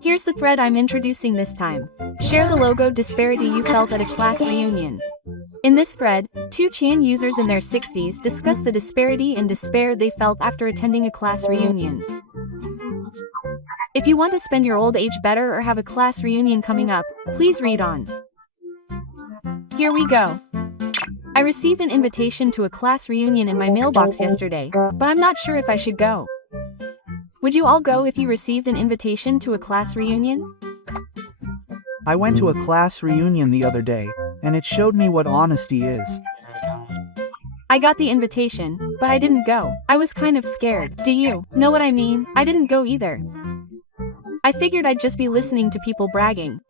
Here's the thread I'm introducing this time. Share the logo disparity you felt at a class reunion. In this thread, 2chan users in their 60s discuss the disparity and despair they felt after attending a class reunion. If you want to spend your old age better or have a class reunion coming up, please read on. Here we go. I received an invitation to a class reunion in my mailbox yesterday, but I'm not sure if I should go. Would you all go if you received an invitation to a class reunion? I went to a class reunion the other day, and it showed me what honesty is. I got the invitation, but I didn't go. I was kind of scared. Do you know what I mean? I didn't go either. I figured I'd just be listening to people bragging.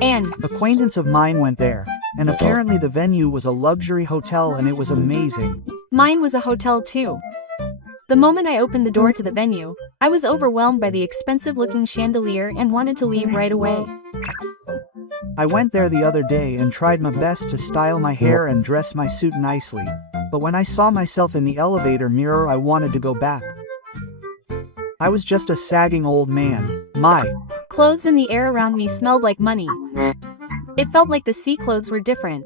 An acquaintance of mine went there, and apparently the venue was a luxury hotel and it was amazing. Mine was a hotel too. The moment I opened the door to the venue, I was overwhelmed by the expensive-looking chandelier and wanted to leave right away. I went there the other day and tried my best to style my hair and dress my suit nicely, but when I saw myself in the elevator mirror I wanted to go back. I was just a sagging old man. My clothes in the air around me smelled like money. It felt like the sea clothes were different.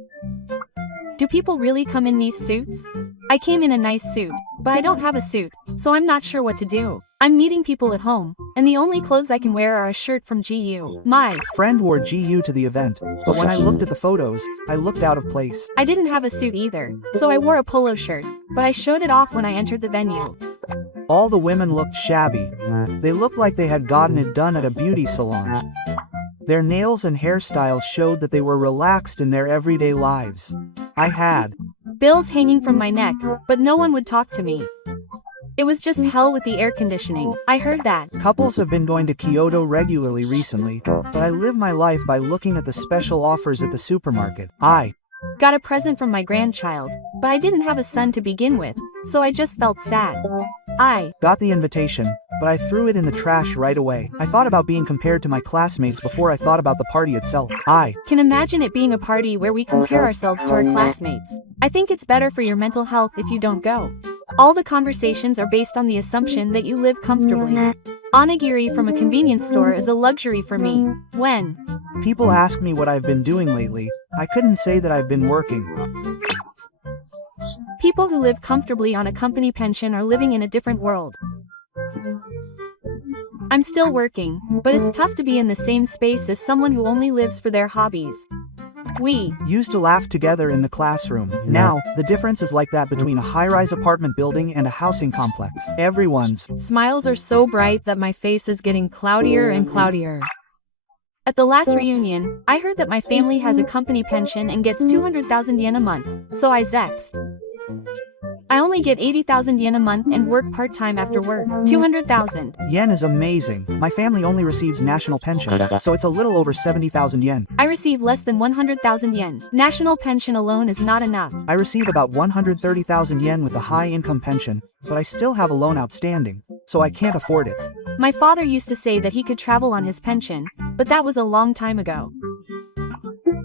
Do people really come in nice suits? I came in a nice suit, but I don't have a suit, so I'm not sure what to do. I'm meeting people at home, and the only clothes I can wear are a shirt from GU. My friend wore GU to the event, but when I looked at the photos, I looked out of place. I didn't have a suit either, so I wore a polo shirt, but I showed it off when I entered the venue. All the women looked shabby. They looked like they had gotten it done at a beauty salon. Their nails and hairstyles showed that they were relaxed in their everyday lives. I had bills hanging from my neck, but no one would talk to me. It was just hell with the air conditioning. I heard that couples have been going to Kyoto regularly recently, but I live my life by looking at the special offers at the supermarket. I got a present from my grandchild, but I didn't have a son to begin with, so I just felt sad. I got the invitation, but I threw it in the trash right away. I thought about being compared to my classmates before I thought about the party itself. I can imagine it being a party where we compare ourselves to our classmates. I think it's better for your mental health if you don't go. All the conversations are based on the assumption that you live comfortably. Onigiri from a convenience store is a luxury for me. When people ask me what I've been doing lately, I couldn't say that I've been working. People who live comfortably on a company pension are living in a different world. I'm still working, but it's tough to be in the same space as someone who only lives for their hobbies. We used to laugh together in the classroom. Now, the difference is like that between a high-rise apartment building and a housing complex. Everyone's smiles are so bright that my face is getting cloudier and cloudier. At the last reunion, I heard that my family has a company pension and gets 200,000 yen a month, so I zexed. I only get 80,000 yen a month and work part-time after work. 200,000 yen is amazing. My family only receives national pension, so it's a little over 70,000 yen. I receive less than 100,000 yen. National pension alone is not enough. I receive about 130,000 yen with the high-income pension, but I still have a loan outstanding, so I can't afford it. My father used to say that he could travel on his pension, but that was a long time ago.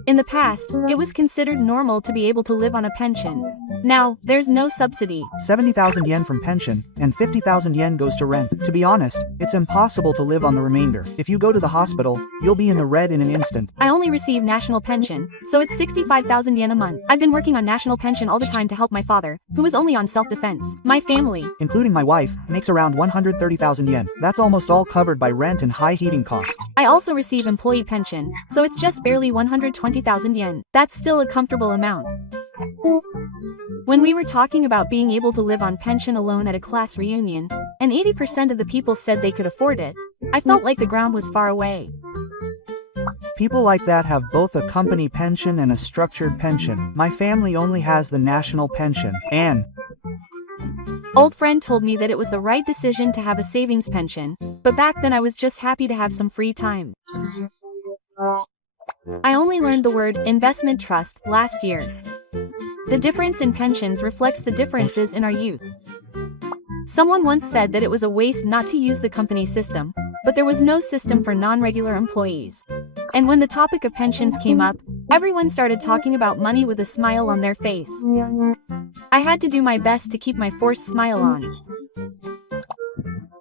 In the past, it was considered normal to be able to live on a pension. Now, there's no subsidy. 70,000 yen from pension, and 50,000 yen goes to rent. To be honest, it's impossible to live on the remainder. If you go to the hospital, you'll be in the red in an instant. I only receive national pension, so it's 65,000 yen a month. I've been working on national pension all the time to help my father, who is only on self-defense. My family, including my wife, makes around 130,000 yen. That's almost all covered by rent and high heating costs. I also receive employee pension, so it's just barely 120,000 yen. That's still a comfortable amount. When we were talking about being able to live on pension alone at a class reunion, and 80% of the people said they could afford it, I felt like the ground was far away. People like that have both a company pension and a structured pension. My family only has the national pension. An old friend told me that it was the right decision to have a savings pension, but back then I was just happy to have some free time. I only learned the word investment trust last year. The difference in pensions reflects the differences in our youth. Someone once said that it was a waste not to use the company system, but there was no system for non-regular employees. And when the topic of pensions came up, everyone started talking about money with a smile on their face. I had to do my best to keep my forced smile on.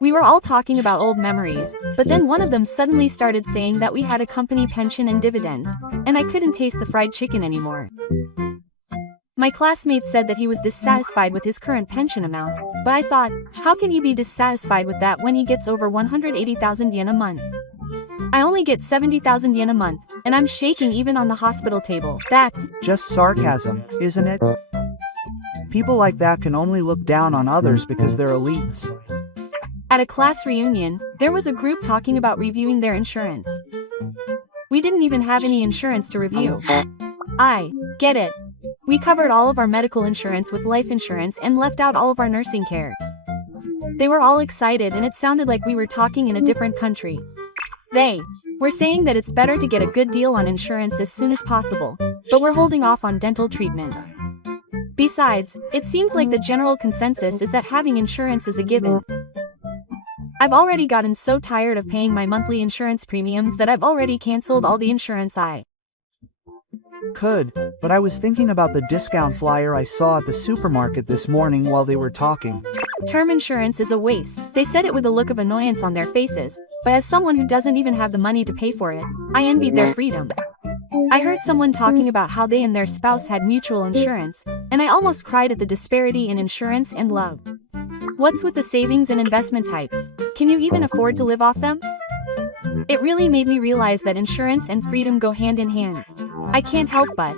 We were all talking about old memories, but then one of them suddenly started saying that we had a company pension and dividends, and I couldn't taste the fried chicken anymore. My classmate said that he was dissatisfied with his current pension amount, but I thought, how can he be dissatisfied with that when he gets over 180,000 yen a month? I only get 70,000 yen a month, and I'm shaking even on the hospital table. That's just sarcasm, isn't it? People like that can only look down on others because they're elites. At a class reunion, there was a group talking about reviewing their insurance. We didn't even have any insurance to review. I get it. We covered all of our medical insurance with life insurance and left out all of our nursing care. They were all excited and it sounded like we were talking in a different country. They were saying that it's better to get a good deal on insurance as soon as possible, but we're holding off on dental treatment. Besides, it seems like the general consensus is that having insurance is a given. I've already gotten so tired of paying my monthly insurance premiums that I've already canceled all the insurance I could, but I was thinking about the discount flyer I saw at the supermarket this morning while they were talking. Term insurance is a waste. They said it with a look of annoyance on their faces, but as someone who doesn't even have the money to pay for it, I envied their freedom. I heard someone talking about how they and their spouse had mutual insurance, and I almost cried at the disparity in insurance and love. What's with the savings and investment types? Can you even afford to live off them? It really made me realize that insurance and freedom go hand in hand. I can't help but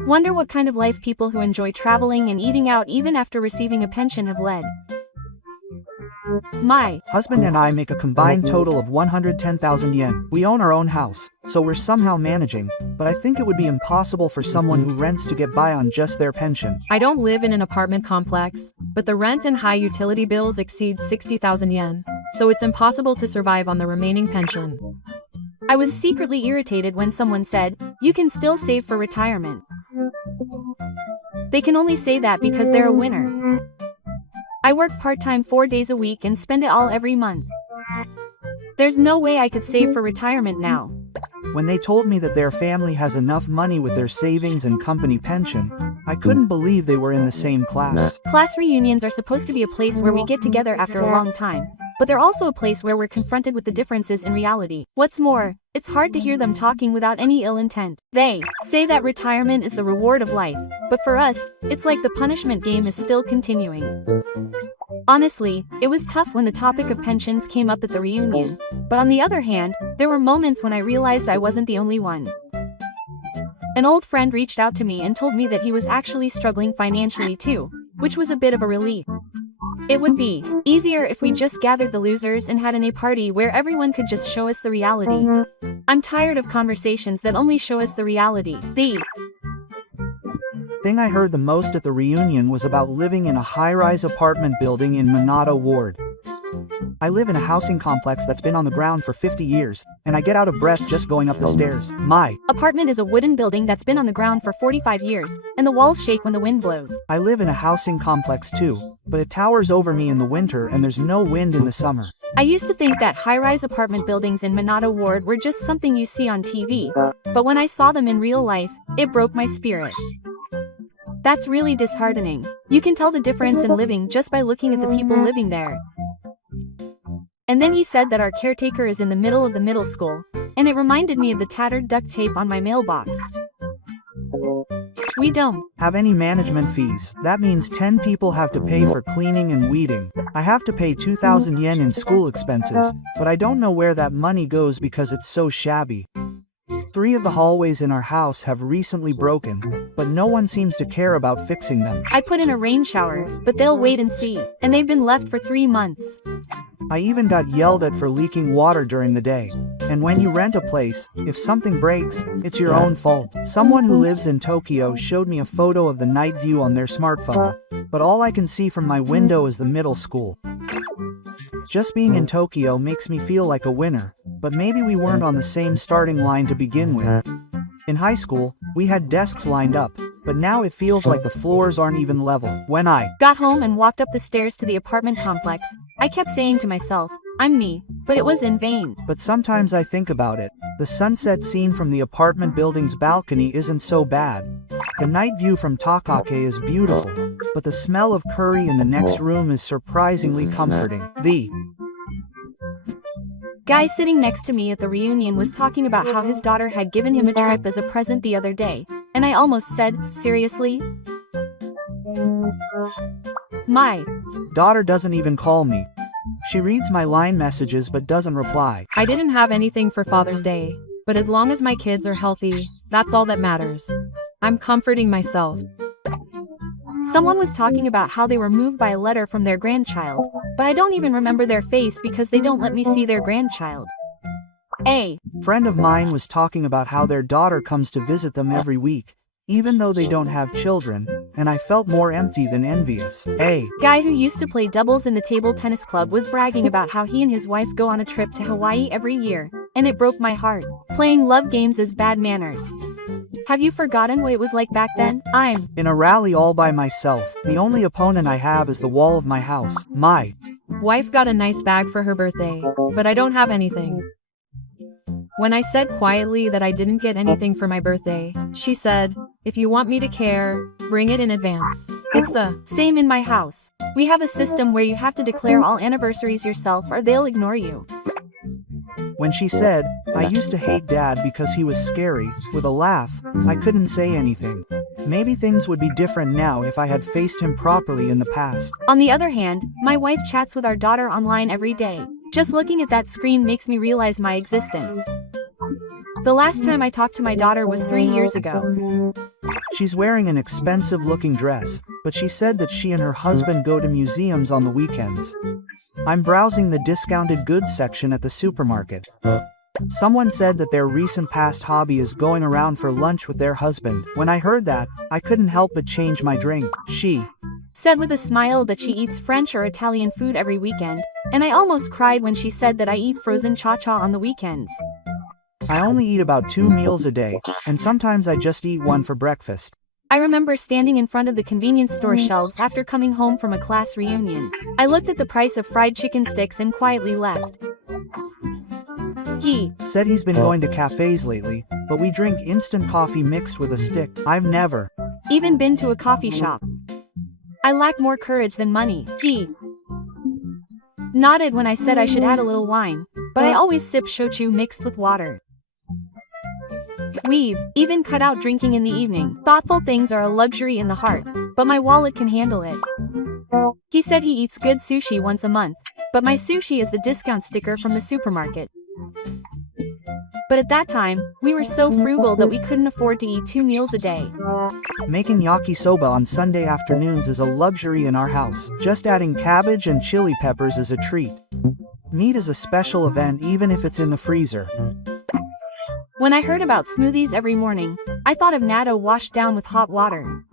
wonder what kind of life people who enjoy traveling and eating out even after receiving a pension have led. My husband and I make a combined total of 110,000 yen. We own our own house, so we're somehow managing, but I think it would be impossible for someone who rents to get by on just their pension. I don't live in an apartment complex, but the rent and high utility bills exceed 60,000 yen, so it's impossible to survive on the remaining pension. I was secretly irritated when someone said, "You can still save for retirement." They can only say that because they're a winner. I work part-time 4 days a week and spend it all every month. There's no way I could save for retirement now. When they told me that their family has enough money with their savings and company pension, I couldn't believe they were in the same class. Class reunions are supposed to be a place where we get together after a long time, but they're also a place where we're confronted with the differences in reality. What's more, it's hard to hear them talking without any ill intent. They say that retirement is the reward of life, but for us, it's like the punishment game is still continuing. Honestly, it was tough when the topic of pensions came up at the reunion, but on the other hand, there were moments when I realized I wasn't the only one. An old friend reached out to me and told me that he was actually struggling financially too, which was a bit of a relief. It would be easier if we just gathered the losers and had a party where everyone could just show us the reality. I'm tired of conversations that only show us the reality. The thing I heard the most at the reunion was about living in a high-rise apartment building in Minato Ward. I live in a housing complex that's been on the ground for 50 years, and I get out of breath just going up the stairs. My apartment is a wooden building that's been on the ground for 45 years, and the walls shake when the wind blows. I live in a housing complex too, but it towers over me in the winter and there's no wind in the summer. I used to think that high-rise apartment buildings in Minato Ward were just something you see on TV, but when I saw them in real life, it broke my spirit. That's really disheartening. You can tell the difference in living just by looking at the people living there. And then he said that our caretaker is in the middle of the middle school, and it reminded me of the tattered duct tape on my mailbox. We don't have any management fees. That means 10 people have to pay for cleaning and weeding. I have to pay 2,000 yen in school expenses, but I don't know where that money goes because it's so shabby. 3 of the hallways in our house have recently broken, but no one seems to care about fixing them. I put in a rain shower, but they'll wait and see, and they've been left for 3 months. I even got yelled at for leaking water during the day. And when you rent a place, if something breaks, it's your own fault. Someone who lives in Tokyo showed me a photo of the night view on their smartphone, but all I can see from my window is the middle school. Just being in Tokyo makes me feel like a winner, but maybe we weren't on the same starting line to begin with. In high school, we had desks lined up, but now it feels like the floors aren't even level. When I got home and walked up the stairs to the apartment complex, I kept saying to myself, I'm me, but it was in vain. But sometimes I think about it. The sunset scene from the apartment building's balcony isn't so bad. The night view from Takake is beautiful. but the smell of curry in the next room is surprisingly comforting. The guy sitting next to me at the reunion was talking about how his daughter had given him a trip as a present the other day, and I almost said, seriously? My daughter doesn't even call me. She reads my line messages but doesn't reply. I didn't have anything for Father's Day, but as long as my kids are healthy, that's all that matters. I'm comforting myself. Someone was talking about how they were moved by a letter from their grandchild, but I don't even remember their face because they don't let me see their grandchild. A friend of mine was talking about how their daughter comes to visit them every week, even though they don't have children, and I felt more empty than envious. A guy who used to play doubles in the table tennis club was bragging about how he and his wife go on a trip to Hawaii every year, and it broke my heart. Playing love games is bad manners. Have you forgotten what it was like back then? I'm in a rally all by myself. The only opponent I have is the wall of my house. My wife got a nice bag for her birthday, but I don't have anything. When I said quietly that I didn't get anything for my birthday, she said, if you want me to care, bring it in advance. It's the same in my house. We have a system where you have to declare all anniversaries yourself or they'll ignore you. When she said, I used to hate Dad because he was scary, with a laugh, I couldn't say anything. Maybe things would be different now if I had faced him properly in the past. On the other hand, my wife chats with our daughter online every day. Just looking at that screen makes me realize my existence. The last time I talked to my daughter was 3 years ago. She's wearing an expensive-looking dress, but she said that she and her husband go to museums on the weekends. I'm browsing the discounted goods section at the supermarket. Someone said that their recent past hobby is going around for lunch with their husband. When I heard that, I couldn't help but change my drink. She said with a smile that she eats French or Italian food every weekend, and I almost cried when she said that I eat frozen cha-cha on the weekends. I only eat about 2 meals a day, and sometimes I just eat one for breakfast. I remember standing in front of the convenience store shelves after coming home from a class reunion. I looked at the price of fried chicken sticks and quietly left. He said he's been going to cafes lately, but we drink instant coffee mixed with a stick. I've never even been to a coffee shop. I lack more courage than money. He nodded when I said I should add a little wine, but I always sip shochu mixed with water. We've even cut out drinking in the evening. Thoughtful things are a luxury in the heart, but my wallet can handle it. He said he eats good sushi once a month, but my sushi is the discount sticker from the supermarket. But at that time, we were so frugal that we couldn't afford to eat 2 meals a day. Making yakisoba on Sunday afternoons is a luxury in our house. Just adding cabbage and chili peppers is a treat. Meat is a special event even if it's in the freezer. When I heard about smoothies every morning, I thought of natto washed down with hot water.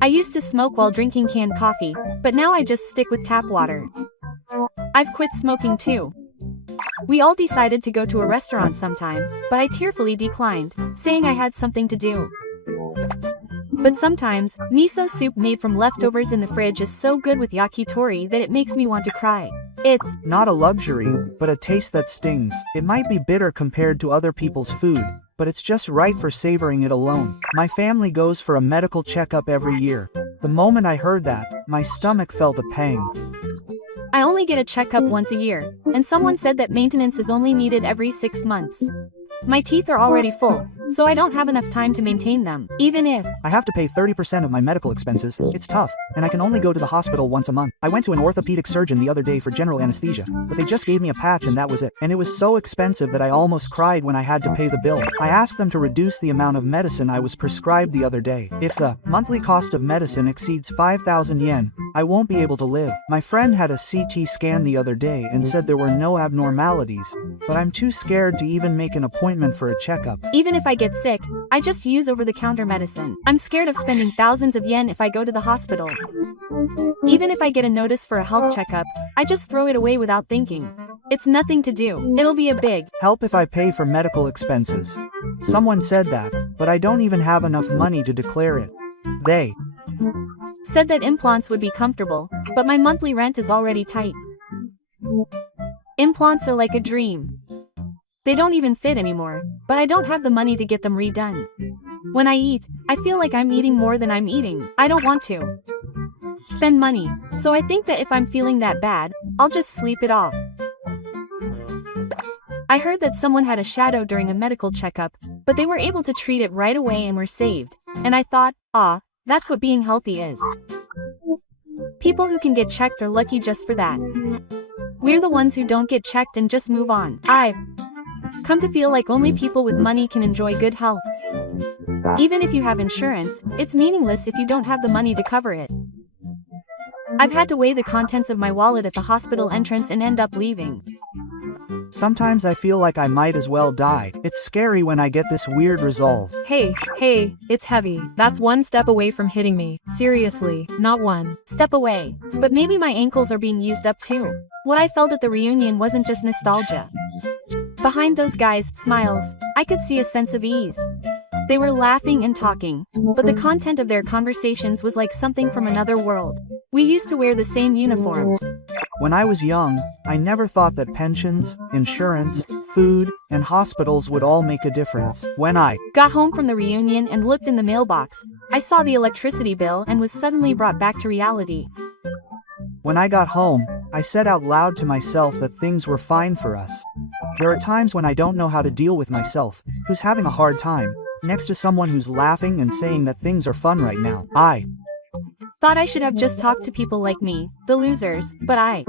I used to smoke while drinking canned coffee, but now I just stick with tap water. I've quit smoking too. We all decided to go to a restaurant sometime, but I tearfully declined, saying I had something to do. But sometimes, miso soup made from leftovers in the fridge is so good with yakitori that it makes me want to cry. It's not a luxury, but a taste that stings. It might be bitter compared to other people's food, but it's just right for savoring it alone. My family goes for a medical checkup every year. The moment I heard that, my stomach felt a pang. I only get a checkup once a year, and someone said that maintenance is only needed every 6 months. My teeth are already full, so I don't have enough time to maintain them, even if I have to pay 30% of my medical expenses. It's tough, and I can only go to the hospital once a month. I went to an orthopedic surgeon the other day for general anesthesia, but they just gave me a patch and that was it. And it was so expensive that I almost cried when I had to pay the bill. I asked them to reduce the amount of medicine I was prescribed the other day. If the monthly cost of medicine exceeds 5,000 yen, I won't be able to live. My friend had a CT scan the other day and said there were no abnormalities, but I'm too scared to even make an appointment for a checkup. Even if I get sick, I just use over-the-counter medicine. I'm scared of spending thousands of yen if I go to the hospital. Even if I get a notice for a health checkup, I just throw it away without thinking. It's nothing to do. It'll be a big help if I pay for medical expenses. Someone said that, but I don't even have enough money to declare it. They said that implants would be comfortable, but my monthly rent is already tight. Implants are like a dream. They don't even fit anymore, but I don't have the money to get them redone. When I eat, I feel like I'm eating more than I'm eating. I don't want to spend money, so I think that if I'm feeling that bad, I'll just sleep it off. I heard that someone had a shadow during a medical checkup, but they were able to treat it right away and were saved. And I thought, that's what being healthy is. People who can get checked are lucky just for that. We're the ones who don't get checked and just move on. I've come to feel like only people with money can enjoy good health. Even if you have insurance, it's meaningless if you don't have the money to cover it. I've had to weigh the contents of my wallet at the hospital entrance and end up leaving. Sometimes I feel like I might as well die. It's scary when I get this weird resolve. Hey, it's heavy. That's one step away from hitting me. Seriously, not one Step away. But maybe my ankles are being used up too. What I felt at the reunion wasn't just nostalgia. Behind those guys' smiles, I could see a sense of ease. They were laughing and talking, but the content of their conversations was like something from another world. We used to wear the same uniforms. When I was young, I never thought that pensions, insurance, food, and hospitals would all make a difference. When I got home from the reunion and looked in the mailbox, I saw the electricity bill and was suddenly brought back to reality. When I got home, I said out loud to myself that things were fine for us. There are times when I don't know how to deal with myself, who's having a hard time, next to someone who's laughing and saying that things are fun right now. I thought I should have just talked to people like me, the losers, but I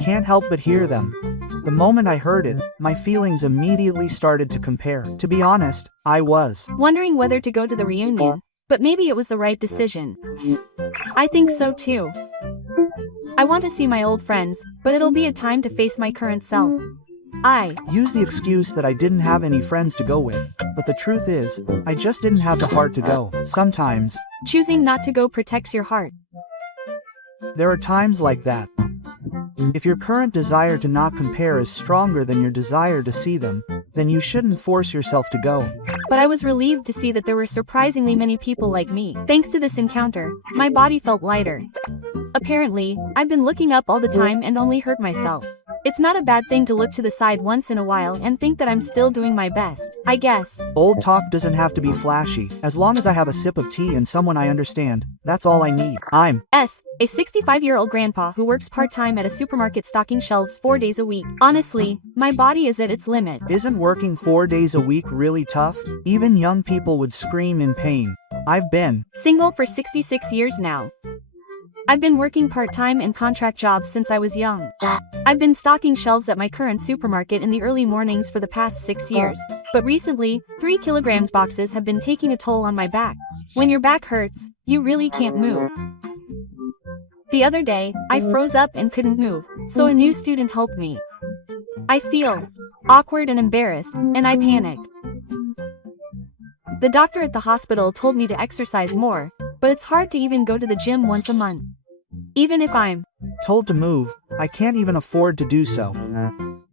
can't help but hear them. The moment I heard it, my feelings immediately started to compare. To be honest, I was wondering whether to go to the reunion, but maybe it was the right decision. I think so too. I want to see my old friends, but it'll be a time to face my current self. I used the excuse that I didn't have any friends to go with, but the truth is, I just didn't have the heart to go. Sometimes, choosing not to go protects your heart. There are times like that. If your current desire to not compare is stronger than your desire to see them, then you shouldn't force yourself to go. But I was relieved to see that there were surprisingly many people like me. Thanks to this encounter, my body felt lighter. Apparently, I've been looking up all the time and only hurt myself. It's not a bad thing to look to the side once in a while and think that I'm still doing my best, I guess. Old talk doesn't have to be flashy. As long as I have a sip of tea and someone I understand, that's all I need. I'm a 65-year-old grandpa who works part-time at a supermarket stocking shelves 4 days a week. Honestly, my body is at its limit. Isn't working 4 days a week really tough? Even young people would scream in pain. I've been single for 66 years now. I've been working part-time and contract jobs since I was young. I've been stocking shelves at my current supermarket in the early mornings for the past 6 years, but recently, 3 kilograms boxes have been taking a toll on my back. When your back hurts, you really can't move. The other day, I froze up and couldn't move, so a new student helped me. I feel awkward and embarrassed, and I panicked. The doctor at the hospital told me to exercise more, but it's hard to even go to the gym once a month. Even if I'm told to move, I can't even afford to do so.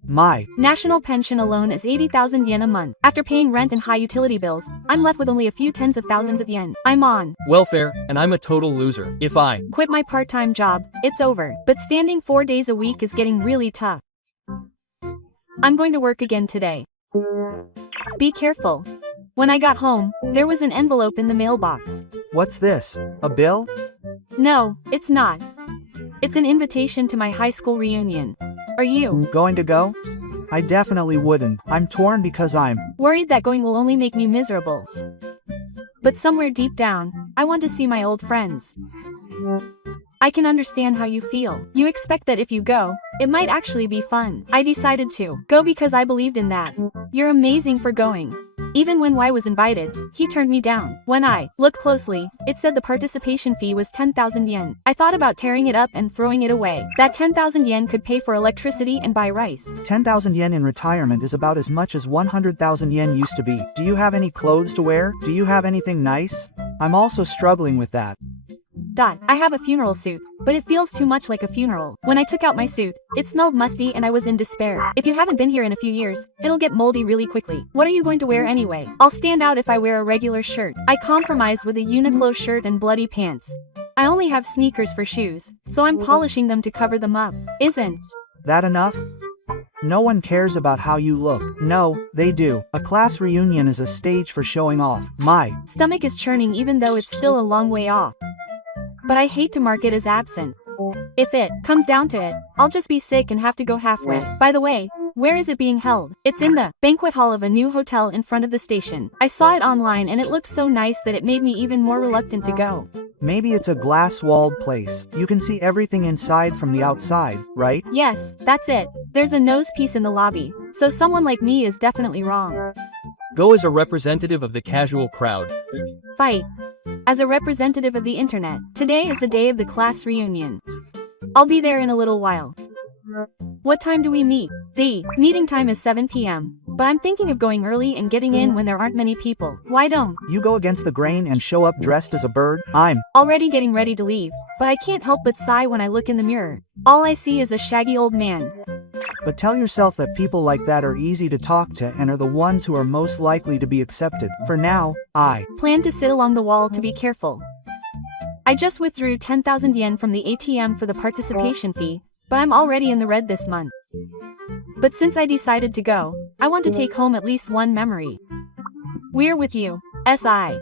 My national pension alone is 80,000 yen a month. After paying rent and high utility bills, I'm left with only a few tens of thousands of yen. I'm on welfare, and I'm a total loser. If I quit my part-time job, it's over. But standing 4 days a week is getting really tough. I'm going to work again today. Be careful. When I got home, there was an envelope in the mailbox. What's this? A bill? No, it's not. It's an invitation to my high school reunion. Are you going to go? I definitely wouldn't. I'm torn because I'm worried that going will only make me miserable. But somewhere deep down, I want to see my old friends. I can understand how you feel. You expect that if you go, it might actually be fun. I decided to go because I believed in that. You're amazing for going. Even when Y was invited, he turned me down. When I looked closely, it said the participation fee was 10,000 yen. I thought about tearing it up and throwing it away. That 10,000 yen could pay for electricity and buy rice. 10,000 yen in retirement is about as much as 100,000 yen used to be. Do you have any clothes to wear? Do you have anything nice? I'm also struggling with that. I have a funeral suit, but it feels too much like a funeral. When I took out my suit, it smelled musty and I was in despair. If you haven't been here in a few years, it'll get moldy really quickly. What are you going to wear anyway? I'll stand out if I wear a regular shirt. I compromised with a Uniqlo shirt and bloody pants. I only have sneakers for shoes, so I'm polishing them to cover them up. Isn't that enough? No one cares about how you look. No, they do. A class reunion is a stage for showing off. My stomach is churning even though it's still a long way off. But I hate to mark it as absent. If it comes down to it, I'll just be sick and have to go halfway. By the way, where is it being held? It's in the banquet hall of a new hotel in front of the station. I saw it online and it looked so nice that it made me even more reluctant to go. Maybe it's a glass-walled place. You can see everything inside from the outside, right? Yes, that's it. There's a nose piece in the lobby, so someone like me is definitely wrong. Go as a representative of the casual crowd. Fight. As a representative of the internet, today is the day of the class reunion. I'll be there in a little while. What time do we meet? The meeting time is 7 p.m., but I'm thinking of going early and getting in when there aren't many people. Why don't you go against the grain and show up dressed as a bird? I'm already getting ready to leave, but I can't help but sigh when I look in the mirror. All I see is a shaggy old man. But tell yourself that people like that are easy to talk to and are the ones who are most likely to be accepted. For now, I plan to sit along the wall to be careful. I just withdrew 10,000 yen from the ATM for the participation fee, but I'm already in the red this month. But since I decided to go, I want to take home at least one memory. We're with you, SI.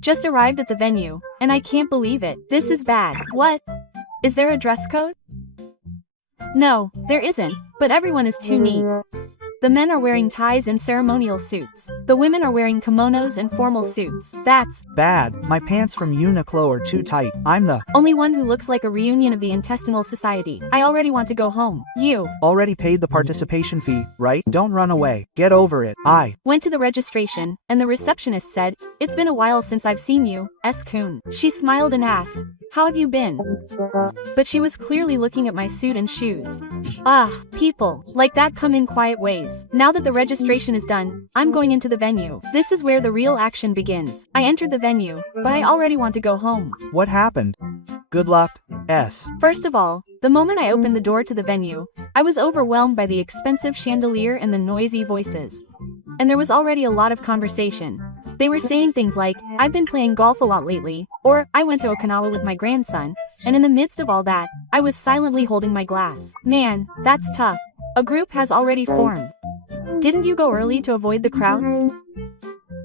Just arrived at the venue, and I can't believe it. This is bad. What? Is there a dress code? No, there isn't, but everyone is too neat. The men are wearing ties and ceremonial suits. The women are wearing kimonos and formal suits. That's bad. My pants from Uniqlo are too tight. I'm the only one who looks like a reunion of the intestinal society. I already want to go home. You already paid the participation fee, right? Don't run away. Get over it. I went to the registration, and the receptionist said, "It's been a while since I've seen you, S-kun." She smiled and asked, "How have you been?" But she was clearly looking at my suit and shoes. People like that come in quiet ways. Now that the registration is done, I'm going into the venue. This is where the real action begins. I entered the venue, but I already want to go home. What happened? Good luck, S. First of all, the moment I opened the door to the venue, I was overwhelmed by the expensive chandelier and the noisy voices. And there was already a lot of conversation. They were saying things like, "I've been playing golf a lot lately," or "I went to Okinawa with my grandson," and in the midst of all that, I was silently holding my glass. Man, that's tough. A group has already formed. Didn't you go early to avoid the crowds?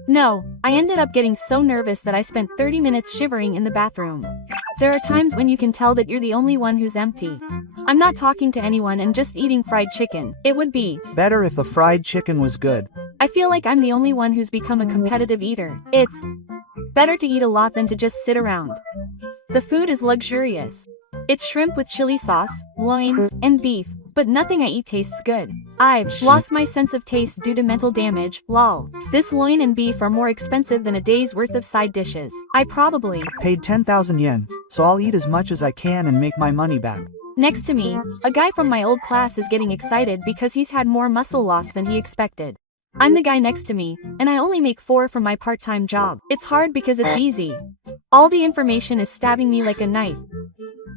No, I ended up getting so nervous that I spent 30 minutes shivering in the bathroom. There are times when you can tell that you're the only one who's empty. I'm not talking to anyone and just eating fried chicken. It would be better if the fried chicken was good. I feel like I'm the only one who's become a competitive eater. It's better to eat a lot than to just sit around. The food is luxurious. It's shrimp with chili sauce, loin, and beef, but nothing I eat tastes good. I've lost my sense of taste due to mental damage, lol. This loin and beef are more expensive than a day's worth of side dishes. I probably paid 10,000 yen, so I'll eat as much as I can and make my money back. Next to me, a guy from my old class is getting excited because he's had more muscle loss than he expected. I'm the guy next to me, and I only make 4 from my part-time job. It's hard because it's easy. All the information is stabbing me like a knife.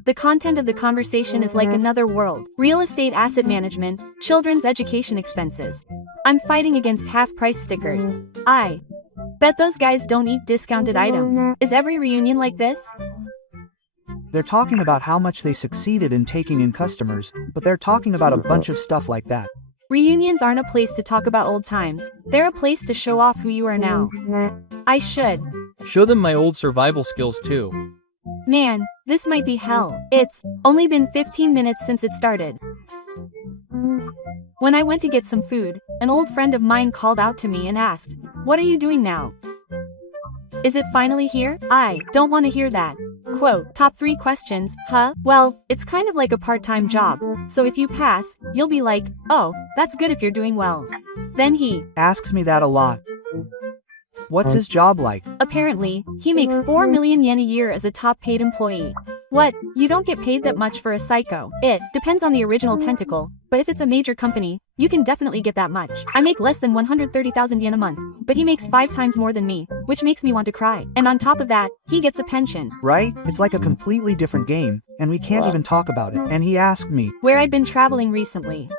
The content of the conversation is like another world. Real estate asset management, children's education expenses. I'm fighting against half-price stickers. I bet those guys don't eat discounted items. Is every reunion like this? They're talking about how much they succeeded in taking in customers, but they're talking about a bunch of stuff like that. Reunions aren't a place to talk about old times. They're a place to show off who you are now. I should show them my old survival skills too. Man, this might be hell. It's only been 15 minutes since it started. When I went to get some food, an old friend of mine called out to me and asked, "What are you doing now? Is it finally here?" I don't want to hear that. Quote, top 3 questions, huh? Well, it's kind of like a part-time job, so if you pass, you'll be like, "Oh, that's good if you're doing well." Then he asks me that a lot. What's his job like? Apparently, he makes 4 million yen a year as a top-paid employee. What? You don't get paid that much for a psycho. It depends on the original tentacle, but if it's a major company, you can definitely get that much. I make less than 130,000 yen a month, but he makes 5 times more than me, which makes me want to cry. And on top of that, he gets a pension. Right? It's like a completely different game, and we can't even talk about it. And he asked me where I'd been traveling recently.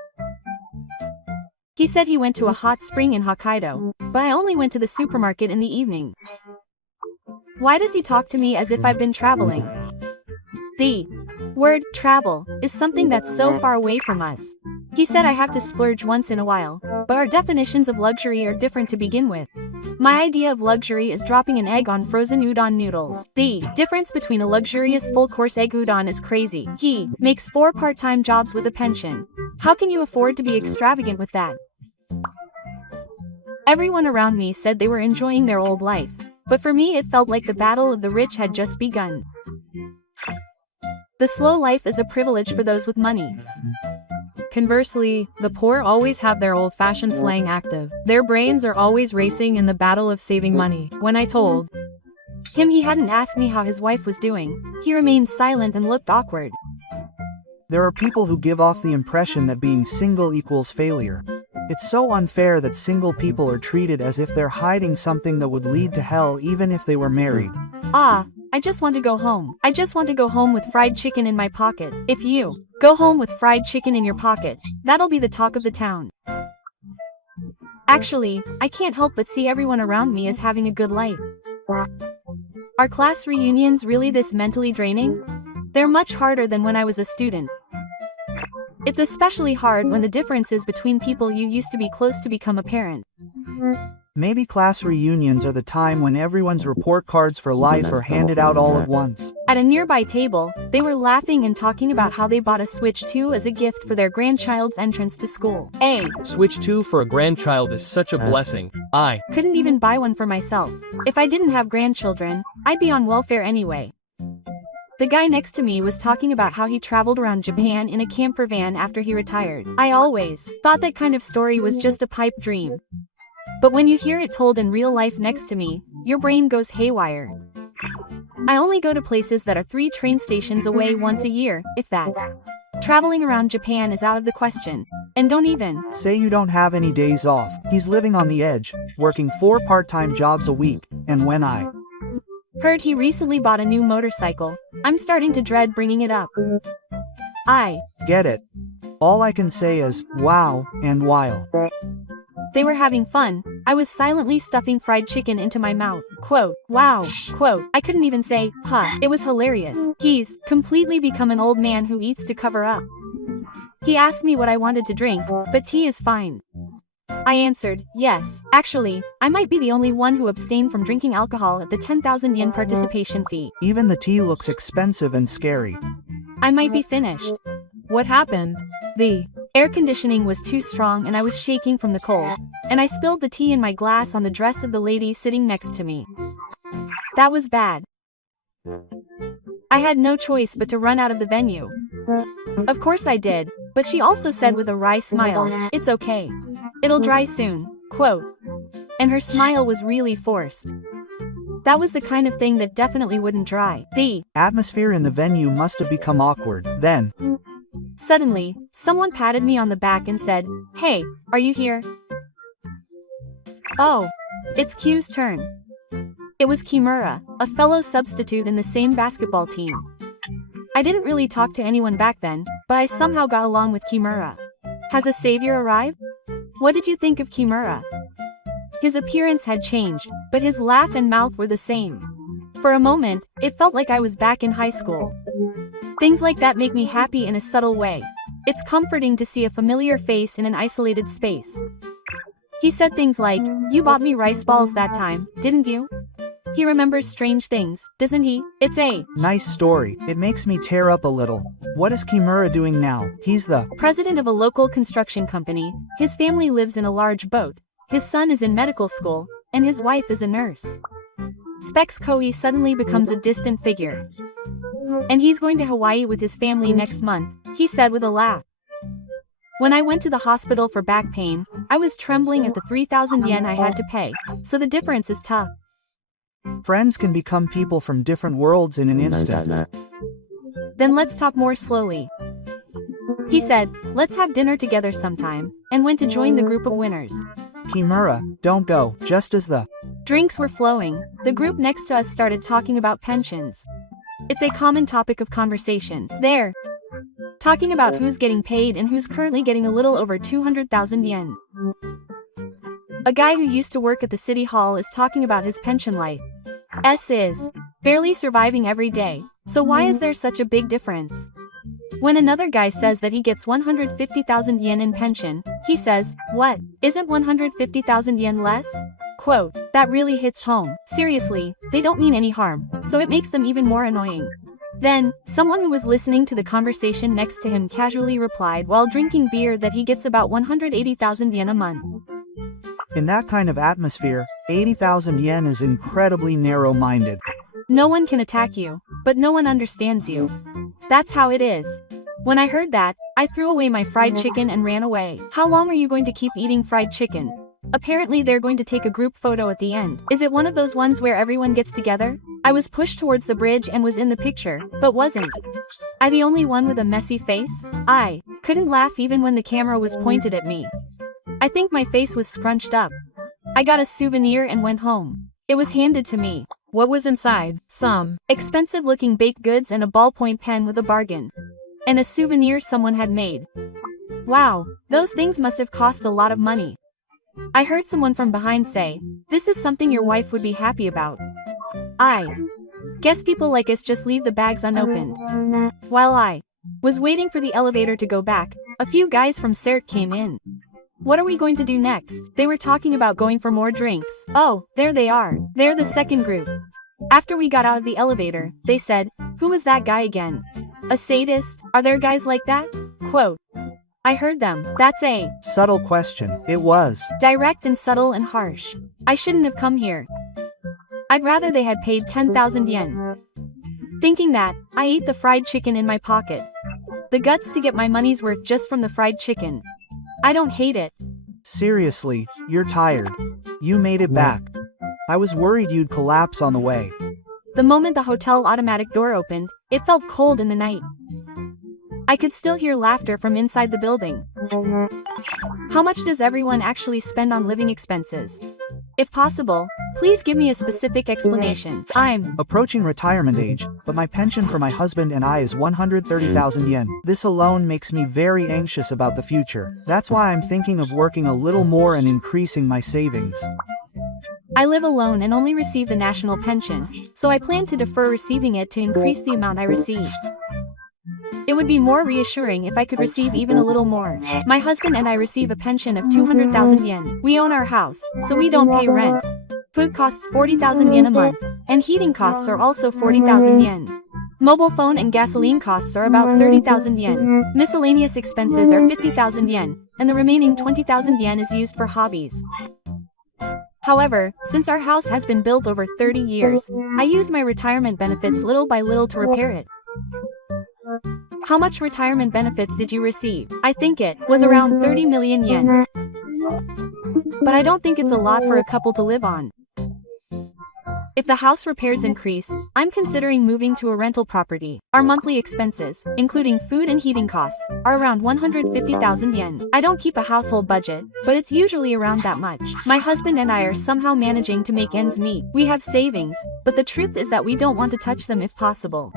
He said he went to a hot spring in Hokkaido, but I only went to the supermarket in the evening. Why does he talk to me as if I've been traveling? The word travel is something that's so far away from us. He said I have to splurge once in a while, but our definitions of luxury are different to begin with. My idea of luxury is dropping an egg on frozen udon noodles. The difference between a luxurious full-course egg udon is crazy. He makes 4 part-time jobs with a pension. How can you afford to be extravagant with that? Everyone around me said they were enjoying their old life, but for me it felt like the battle of the rich had just begun. The slow life is a privilege for those with money. Conversely, the poor always have their old-fashioned slang active. Their brains are always racing in the battle of saving money. When I told him he hadn't asked me how his wife was doing, he remained silent and looked awkward. There are people who give off the impression that being single equals failure. It's so unfair that single people are treated as if they're hiding something that would lead to hell even if they were married. I just want to go home. I just want to go home with fried chicken in my pocket. If you go home with fried chicken in your pocket, that'll be the talk of the town. Actually, I can't help but see everyone around me as having a good life. Are class reunions really this mentally draining? They're much harder than when I was a student. It's especially hard when the differences between people you used to be close to become apparent. Maybe class reunions are the time when everyone's report cards for life are handed out all at once. At a nearby table, they were laughing and talking about how they bought a Switch 2 as a gift for their grandchild's entrance to school. Switch 2 for a grandchild is such a blessing. I couldn't even buy one for myself. If I didn't have grandchildren, I'd be on welfare anyway. The guy next to me was talking about how he traveled around Japan in a camper van after he retired. I always thought that kind of story was just a pipe dream. But when you hear it told in real life next to me, your brain goes haywire. I only go to places that are 3 train stations away once a year, if that. Traveling around Japan is out of the question. And don't even say you don't have any days off. He's living on the edge, working 4 part-time jobs a week, and when I heard he recently bought a new motorcycle, I'm starting to dread bringing it up. I get it. All I can say is, wow, and while they were having fun, I was silently stuffing fried chicken into my mouth. Quote, wow, quote, I couldn't even say, huh, it was hilarious. He's completely become an old man who eats to cover up. He asked me what I wanted to drink, but tea is fine. I answered, yes. Actually, I might be the only one who abstained from drinking alcohol at the 10,000 yen participation fee. Even the tea looks expensive and scary. I might be finished. What happened? The air conditioning was too strong and I was shaking from the cold, and I spilled the tea in my glass on the dress of the lady sitting next to me. That was bad. I had no choice but to run out of the venue. Of course I did, but she also said with a wry smile, it's okay. It'll dry soon, quote. And her smile was really forced. That was the kind of thing that definitely wouldn't dry. The atmosphere in the venue must have become awkward. Then suddenly, someone patted me on the back and said, hey, are you here? Oh, it's Q's turn. It was Kimura, a fellow substitute in the same basketball team. I didn't really talk to anyone back then, but I somehow got along with Kimura. Has a savior arrived? What did you think of Kimura? His appearance had changed, but his laugh and mouth were the same. For a moment, it felt like I was back in high school. Things like that make me happy in a subtle way. It's comforting to see a familiar face in an isolated space. He said things like, you bought me rice balls that time, didn't you? He remembers strange things, doesn't he? It's a nice story. It makes me tear up a little. What is Kimura doing now? He's the president of a local construction company. His family lives in a large boat. His son is in medical school, and his wife is a nurse. Specs Koi suddenly becomes a distant figure. And he's going to Hawaii with his family next month, he said with a laugh. When I went to the hospital for back pain, I was trembling at the 3,000 yen I had to pay, so the difference is tough. Friends can become people from different worlds in an instant. Then let's talk more slowly. He said, let's have dinner together sometime, and went to join the group of winners. Kimura, don't go. Just as the drinks were flowing, the group next to us started talking about pensions. It's a common topic of conversation. They're talking about who's getting paid and who's currently getting a little over 200,000 yen. A guy who used to work at the city hall is talking about his pension life. Is barely surviving every day, so why is there such a big difference? When another guy says that he gets 150,000 yen in pension, he says, "What? Isn't 150,000 yen less?" Quote, "That really hits home. Seriously, they don't mean any harm, so it makes them even more annoying." Then, someone who was listening to the conversation next to him casually replied while drinking beer that he gets about 180,000 yen a month. In that kind of atmosphere, 80,000 yen is incredibly narrow-minded. No one can attack you, but no one understands you. That's how it is. When I heard that, I threw away my fried chicken and ran away. How long are you going to keep eating fried chicken? Apparently they're going to take a group photo at the end. Is it one of those ones where everyone gets together? I was pushed towards the bridge and was in the picture, but wasn't I the only one with a messy face? I couldn't laugh even when the camera was pointed at me. I think my face was scrunched up. I got a souvenir and went home. It was handed to me. What was inside? Some expensive-looking baked goods and a ballpoint pen with a bargain. And a souvenir someone had made. Wow, those things must have cost a lot of money. I heard someone from behind say, "This is something your wife would be happy about." I guess people like us just leave the bags unopened. While I was waiting for the elevator to go back, a few guys from CERT came in. "What are we going to do next?" They were talking about going for more drinks. Oh, there they are. They're the second group. After we got out of the elevator, they said, "Who was that guy again? A sadist? Are there guys like that?" Quote, I heard them. That's a subtle question. It was direct and subtle and harsh. I shouldn't have come here. I'd rather they had paid 10,000 yen. Thinking that, I ate the fried chicken in my pocket. The guts to get my money's worth just from the fried chicken. I don't hate it. Seriously, you're tired. You made it back. I was worried you'd collapse on the way. The moment the hotel automatic door opened, it felt cold in the night. I could still hear laughter from inside the building. How much does everyone actually spend on living expenses? If possible, please give me a specific explanation. I'm approaching retirement age, but my pension for my husband and I is 130,000 yen. This alone makes me very anxious about the future. That's why I'm thinking of working a little more and increasing my savings. I live alone and only receive the national pension, so I plan to defer receiving it to increase the amount I receive. It would be more reassuring if I could receive even a little more. My husband and I receive a pension of 200,000 yen. We own our house, so we don't pay rent. Food costs 40,000 yen a month, and heating costs are also 40,000 yen. Mobile phone and gasoline costs are about 30,000 yen. Miscellaneous expenses are 50,000 yen, and the remaining 20,000 yen is used for hobbies. However, since our house has been built over 30 years, I use my retirement benefits little by little to repair it. How much retirement benefits did you receive? I think it was around 30 million yen. But I don't think it's a lot for a couple to live on. If the house repairs increase, I'm considering moving to a rental property. Our monthly expenses, including food and heating costs, are around 150,000 yen. I don't keep a household budget, but it's usually around that much. My husband and I are somehow managing to make ends meet. We have savings, but the truth is that we don't want to touch them if possible.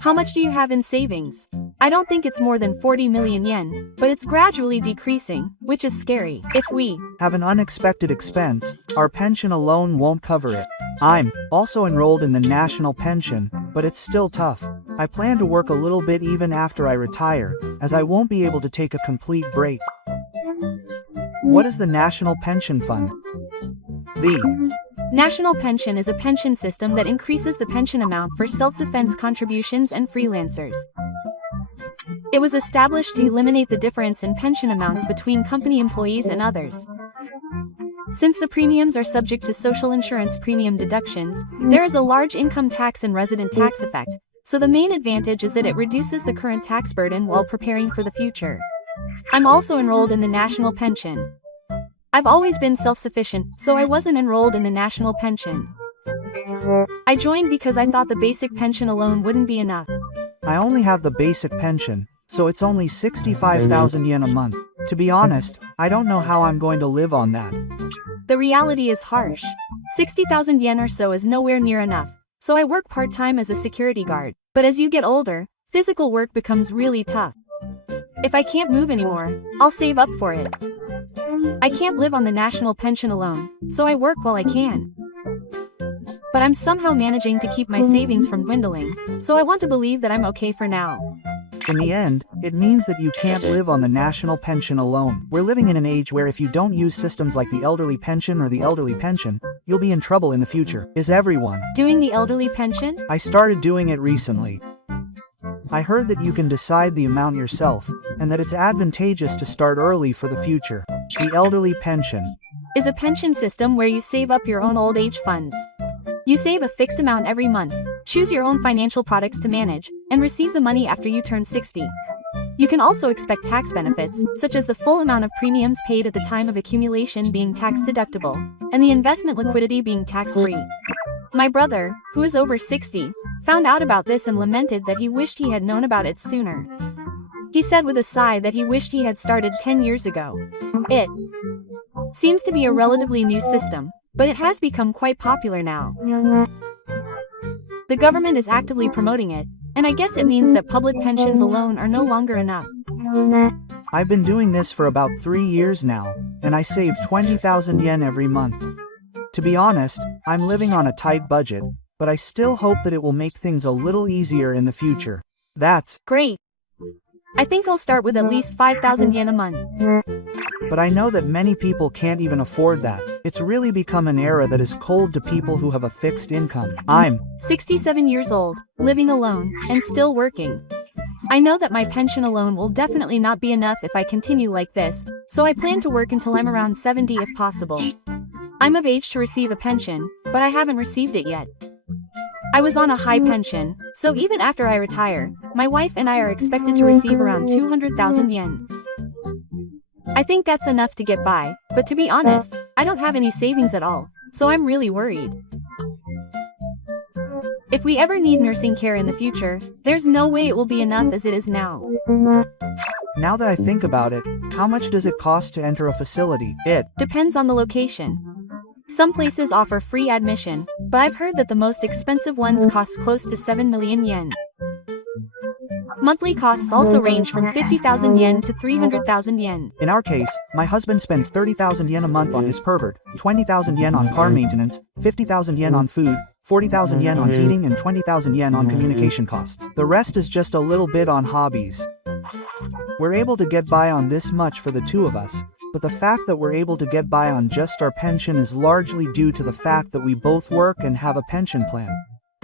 How much do you have in savings? I don't think it's more than 40 million yen, but it's gradually decreasing, which is scary. If we have an unexpected expense, our pension alone won't cover it. I'm also enrolled in the national pension, but it's still tough. I plan to work a little bit even after I retire, as I won't be able to take a complete break. What is the National Pension Fund? The National pension is a pension system that increases the pension amount for self-defense contributions and freelancers. It was established to eliminate the difference in pension amounts between company employees and others. Since the premiums are subject to social insurance premium deductions, there is a large income tax and resident tax effect, so the main advantage is that it reduces the current tax burden while preparing for the future. I'm also enrolled in the national pension. I've always been self-sufficient, so I wasn't enrolled in the national pension. I joined because I thought the basic pension alone wouldn't be enough. I only have the basic pension, so it's only 65,000 yen a month. To be honest, I don't know how I'm going to live on that. The reality is harsh. 60,000 yen or so is nowhere near enough, so I work part-time as a security guard. But as you get older, physical work becomes really tough. If I can't move anymore, I'll save up for it. I can't live on the national pension alone, so I work while I can. But I'm somehow managing to keep my savings from dwindling, so I want to believe that I'm okay for now. In the end, it means that you can't live on the national pension alone. We're living in an age where if you don't use systems like the elderly pension or the elderly pension, you'll be in trouble in the future. Is everyone Doing the elderly pension? I started doing it recently. I heard that you can decide the amount yourself, and that it's advantageous to start early for the future. The elderly pension Is a pension system where you save up your own old age funds. You save a fixed amount every month, choose your own financial products to manage, and receive the money after you turn 60. You can also expect tax benefits, such as the full amount of premiums paid at the time of accumulation being tax deductible, and the investment liquidity being tax-free. My brother, who is over 60, found out about this and lamented that he wished he had known about it sooner. He said with a sigh that he wished he had started 10 years ago. It seems to be a relatively new system, but it has become quite popular now. The government is actively promoting it, and I guess it means that public pensions alone are no longer enough. I've been doing this for about 3 years now, and I save 20,000 yen every month. To be honest, I'm living on a tight budget, but I still hope that it will make things a little easier in the future. That's Great. I think I'll start with at least 5,000 yen a month. But I know that many people can't even afford that. It's really become an era that is cold to people who have a fixed income. I'm 67 years old, living alone, and still working. I know that my pension alone will definitely not be enough if I continue like this, so I plan to work until I'm around 70 if possible. I'm of age to receive a pension, but I haven't received it yet. I was on a high pension, so even after I retire, my wife and I are expected to receive around 200,000 yen. I think that's enough to get by, but to be honest, I don't have any savings at all, so I'm really worried. If we ever need nursing care in the future, there's no way it will be enough as it is now. Now that I think about it, how much does it cost to enter a facility? It Depends on the location. Some places offer free admission, but I've heard that the most expensive ones cost close to 7 million yen. Monthly costs also range from 50,000 yen to 300,000 yen. In our case, my husband spends 30,000 yen a month on his pervert, 20,000 yen on car maintenance, 50,000 yen on food, 40,000 yen on heating, and 20,000 yen on communication costs. The rest is just a little bit on hobbies. We're able to get by on this much for the two of us, but the fact that we're able to get by on just our pension is largely due to the fact that we both work and have a pension plan.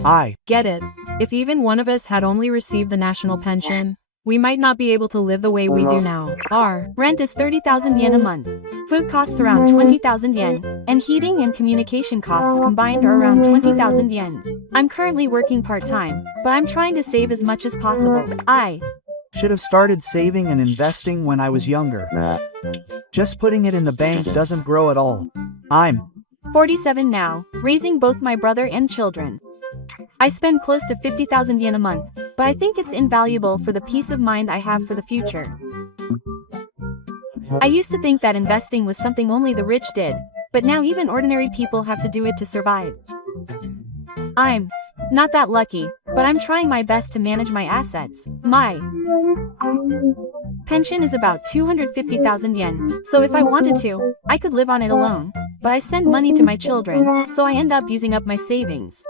I Get it. If even one of us had only received the national pension, we might not be able to live the way we do now. Our Rent is 30,000 yen a month. Food costs around 20,000 yen, and heating and communication costs combined are around 20,000 yen. I'm currently working part-time, but I'm trying to save as much as possible. I should have started saving and investing when I was younger. Just putting it in the bank doesn't grow at all. I'm 47 now, raising both my brother and children. I spend close to 50,000 yen a month, but I think it's invaluable for the peace of mind I have for the future. I used to think that investing was something only the rich did, but now even ordinary people have to do it to survive. I'm not that lucky, but I'm trying my best to manage my assets. My pension is about 250,000 yen, so if I wanted to, I could live on it alone, but I send money to my children, so I end up using up my savings.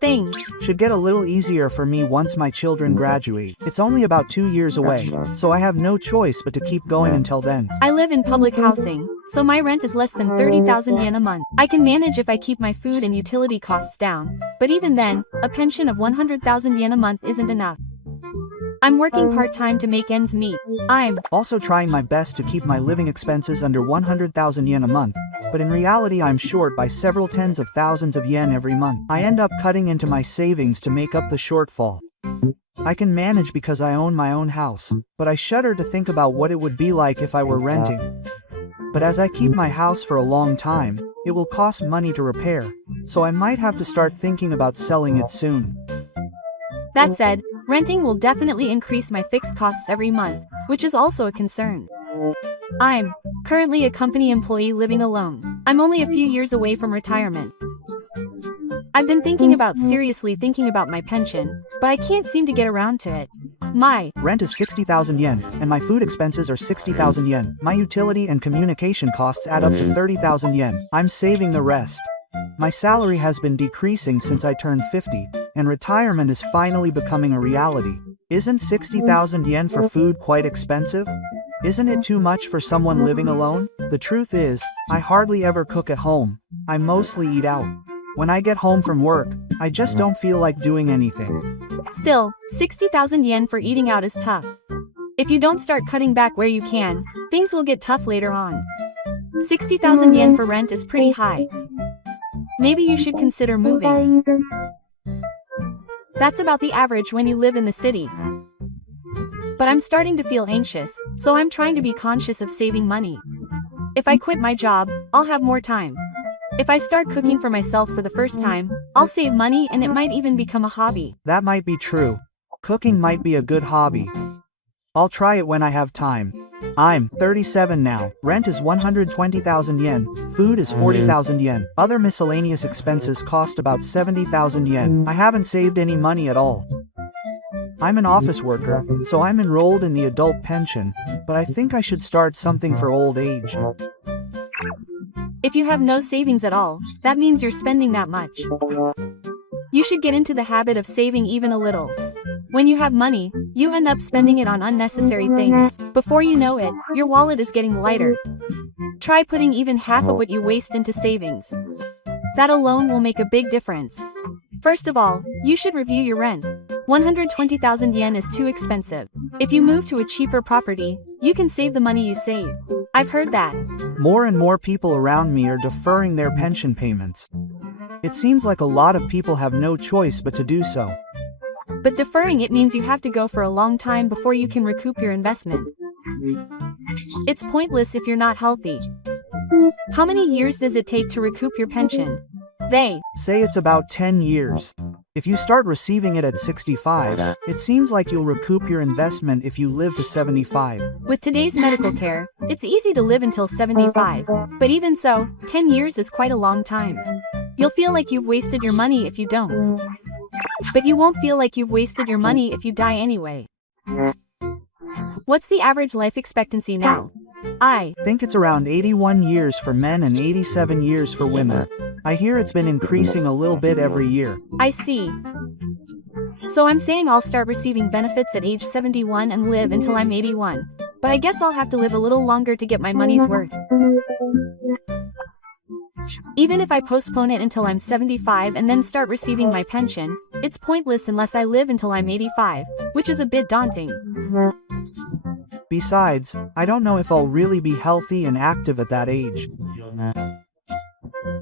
Things should get a little easier for me once my children graduate. It's only about 2 years away, so I have no choice but to keep going until then. I live in public housing, so my rent is less than 30,000 yen a month. I can manage if I keep my food and utility costs down, but even then, a pension of 100,000 yen a month isn't enough. I'm working part-time to make ends meet. I'm Also trying my best to keep my living expenses under 100,000 yen a month, but in reality I'm short by several tens of thousands of yen every month. I end up cutting into my savings to make up the shortfall. I can manage because I own my own house, but I shudder to think about what it would be like if I were renting. But as I keep my house for a long time, it will cost money to repair, so I might have to start thinking about selling it soon. That said, renting will definitely increase my fixed costs every month, which is also a concern. I'm currently a company employee living alone. I'm only a few years away from retirement. I've been seriously thinking about my pension, but I can't seem to get around to it. My rent is 60,000 yen, and my food expenses are 60,000 yen. My utility and communication costs add up to 30,000 yen. I'm saving the rest. My salary has been decreasing since I turned 50, and retirement is finally becoming a reality. Isn't 60,000 yen for food quite expensive? Isn't it too much for someone living alone? The truth is, I hardly ever cook at home. I mostly eat out. When I get home from work, I just don't feel like doing anything. Still, 60,000 yen for eating out is tough. If you don't start cutting back where you can, things will get tough later on. 60,000 yen for rent is pretty high. Maybe you should consider moving. That's about the average when you live in the city. But I'm starting to feel anxious, so I'm trying to be conscious of saving money. If I quit my job, I'll have more time. If I start cooking for myself for the first time, I'll save money and it might even become a hobby. That might be true. Cooking might be a good hobby. I'll try it when I have time. I'm 37 now. Rent is 120,000 yen. Food is 40,000 yen. Other miscellaneous expenses cost about 70,000 yen. I haven't saved any money at all. I'm an office worker, so I'm enrolled in the adult pension, but I think I should start something for old age. If you have no savings at all, that means you're spending that much. You should get into the habit of saving even a little. When you have money, you end up spending it on unnecessary things. Before you know it, your wallet is getting lighter. Try putting even half of what you waste into savings. That alone will make a big difference. First of all, you should review your rent. 120,000 yen is too expensive. If you move to a cheaper property, you can save the money you save. I've heard that. More and more people around me are deferring their pension payments. It seems like a lot of people have no choice but to do so. But deferring it means you have to go for a long time before you can recoup your investment. It's pointless if you're not healthy. How many years does it take to recoup your pension? They say it's about 10 years. If you start receiving it at 65, it seems like you'll recoup your investment if you live to 75. With today's medical care, it's easy to live until 75. But even so, 10 years is quite a long time. You'll feel like you've wasted your money if you don't. But you won't feel like you've wasted your money if you die anyway. What's the average life expectancy now? I think it's around 81 years for men and 87 years for women. I hear it's been increasing a little bit every year. I see. So I'm saying I'll start receiving benefits at age 71 and live until I'm 81. But I guess I'll have to live a little longer to get my money's worth. Even if I postpone it until I'm 75 and then start receiving my pension, it's pointless unless I live until I'm 85, which is a bit daunting. Besides, I don't know if I'll really be healthy and active at that age.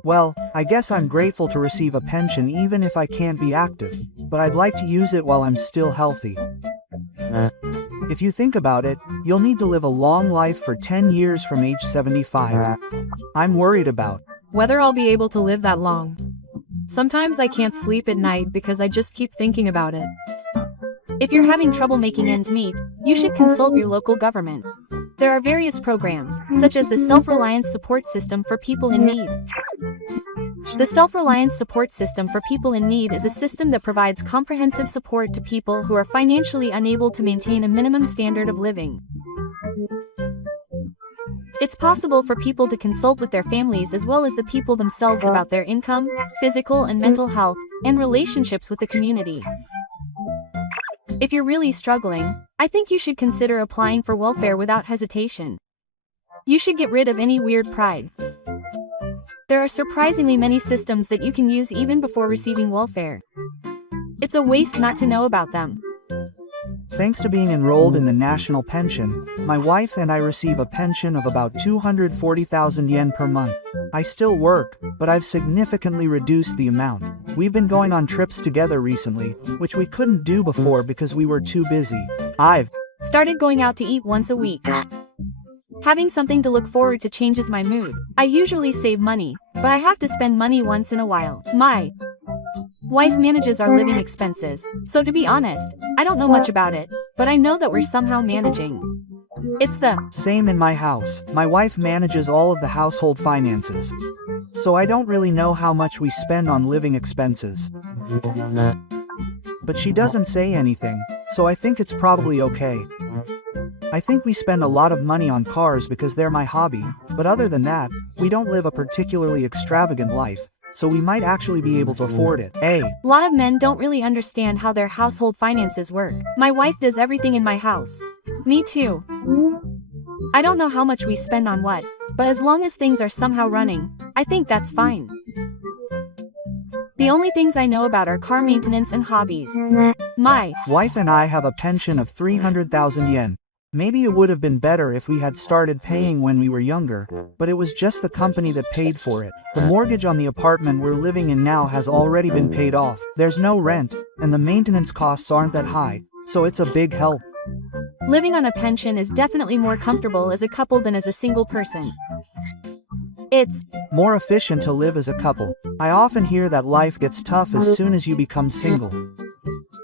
Well, I guess I'm grateful to receive a pension even if I can't be active, but I'd like to use it while I'm still healthy. If you think about it, you'll need to live a long life for 10 years from age 75. I'm worried about whether I'll be able to live that long. Sometimes I can't sleep at night because I just keep thinking about it. If you're having trouble making ends meet, you should consult your local government. There are various programs, such as the Self-Reliance Support System for People in Need. The Self-Reliance Support System for People in Need is a system that provides comprehensive support to people who are financially unable to maintain a minimum standard of living. It's possible for people to consult with their families as well as the people themselves about their income, physical and mental health, and relationships with the community. If you're really struggling, I think you should consider applying for welfare without hesitation. You should get rid of any weird pride. There are surprisingly many systems that you can use even before receiving welfare. It's a waste not to know about them. Thanks to being enrolled in the national pension, my wife and I receive a pension of about 240,000 yen per month. I still work, but I've significantly reduced the amount. We've been going on trips together recently, which we couldn't do before because we were too busy. I've started going out to eat once a week. Having something to look forward to changes my mood. I usually save money, but I have to spend money once in a while. My wife manages our living expenses, so to be honest, I don't know much about it, but I know that we're somehow managing. It's the same in my house. My wife manages all of the household finances, so I don't really know how much we spend on living expenses. But she doesn't say anything, so I think it's probably okay. I think we spend a lot of money on cars because they're my hobby, but other than that, we don't live a particularly extravagant life, so we might actually be able to afford it. A lot of men don't really understand how their household finances work. My wife does everything in my house. Me too. I don't know how much we spend on what, but as long as things are somehow running, I think that's fine. The only things I know about are car maintenance and hobbies. My wife and I have a pension of 300,000 yen. Maybe it would have been better if we had started paying when we were younger, but it was just the company that paid for it. The mortgage on the apartment we're living in now has already been paid off. There's no rent, and the maintenance costs aren't that high, so it's a big help. Living on a pension is definitely more comfortable as a couple than as a single person. It's more efficient to live as a couple. I often hear that life gets tough as soon as you become single.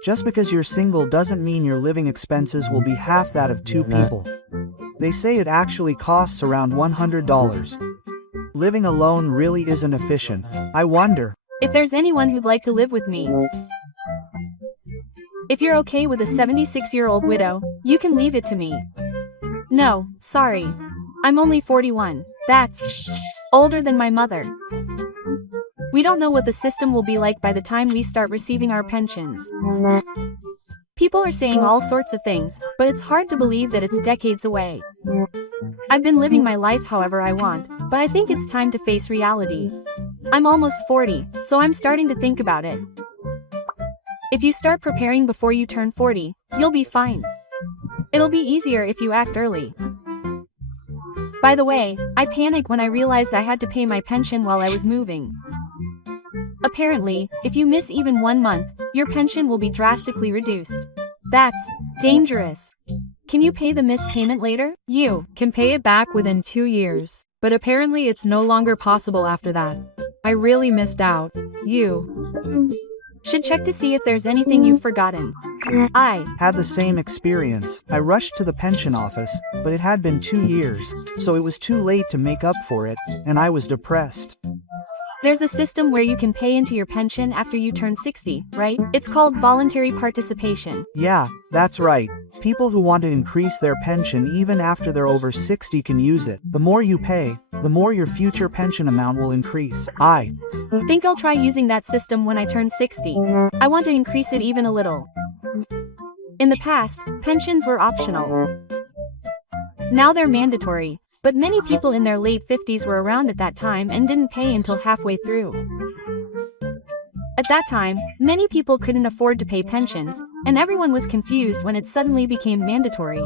Just because you're single doesn't mean your living expenses will be half that of two people. They say it actually costs around $100. Living alone really isn't efficient. I wonder if there's anyone who'd like to live with me. If you're okay with a 76-year-old widow, you can leave it to me. No, sorry. I'm only 41. That's older than my mother. We don't know what the system will be like by the time we start receiving our pensions. People are saying all sorts of things, but it's hard to believe that it's decades away. I've been living my life however I want, but I think it's time to face reality. I'm almost 40, so I'm starting to think about it. If you start preparing before you turn 40, you'll be fine. It'll be easier if you act early. By the way, I panicked when I realized I had to pay my pension while I was moving. Apparently, if you miss even 1 month, your pension will be drastically reduced. That's dangerous. Can you pay the missed payment later? You can pay it back within 2 years, but apparently it's no longer possible after that. I really missed out. You should check to see if there's anything you've forgotten. I had the same experience. I rushed to the pension office, but it had been 2 years, so it was too late to make up for it, and I was depressed. There's a system where you can pay into your pension after you turn 60, right? It's called voluntary participation. Yeah, that's right. People who want to increase their pension even after they're over 60 can use it. The more you pay, the more your future pension amount will increase. I think I'll try using that system when I turn 60. I want to increase it even a little. In the past, pensions were optional. Now they're mandatory. But many people in their late 50s were around at that time and didn't pay until halfway through. At that time, many people couldn't afford to pay pensions, and everyone was confused when it suddenly became mandatory.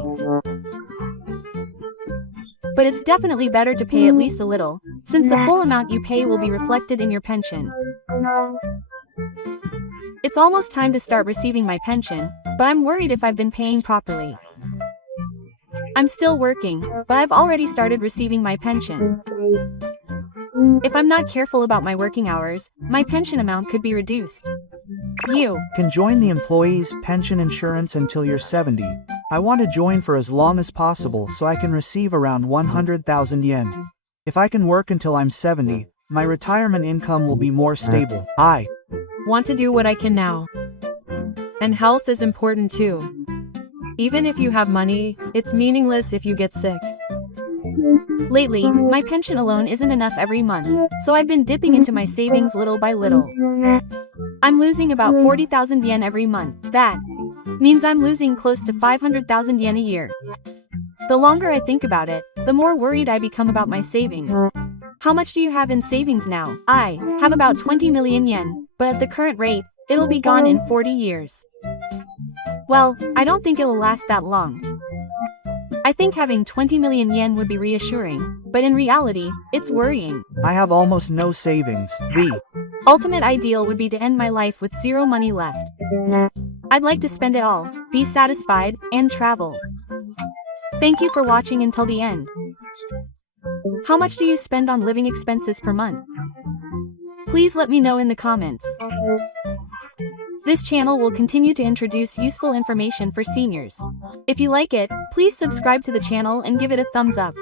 But it's definitely better to pay at least a little, since the full amount you pay will be reflected in your pension. It's almost time to start receiving my pension, but I'm worried if I've been paying properly. I'm still working, but I've already started receiving my pension. If I'm not careful about my working hours, my pension amount could be reduced. You can join the employee's pension insurance until you're 70. I want to join for as long as possible so I can receive around 100,000 yen. If I can work until I'm 70, my retirement income will be more stable. I want to do what I can now. And health is important too. Even if you have money, it's meaningless if you get sick. Lately, my pension alone isn't enough every month, so I've been dipping into my savings little by little. I'm losing about 40,000 yen every month. That means I'm losing close to 500,000 yen a year. The longer I think about it, the more worried I become about my savings. How much do you have in savings now? I have about 20 million yen, but at the current rate, it'll be gone in 40 years. Well, I don't think it'll last that long. I think having 20 million yen would be reassuring, but in reality, it's worrying. I have almost no savings. The ultimate ideal would be to end my life with zero money left. I'd like to spend it all, be satisfied, and travel. Thank you for watching until the end. How much do you spend on living expenses per month? Please let me know in the comments. This channel will continue to introduce useful information for seniors. If you like it, please subscribe to the channel and give it a thumbs up.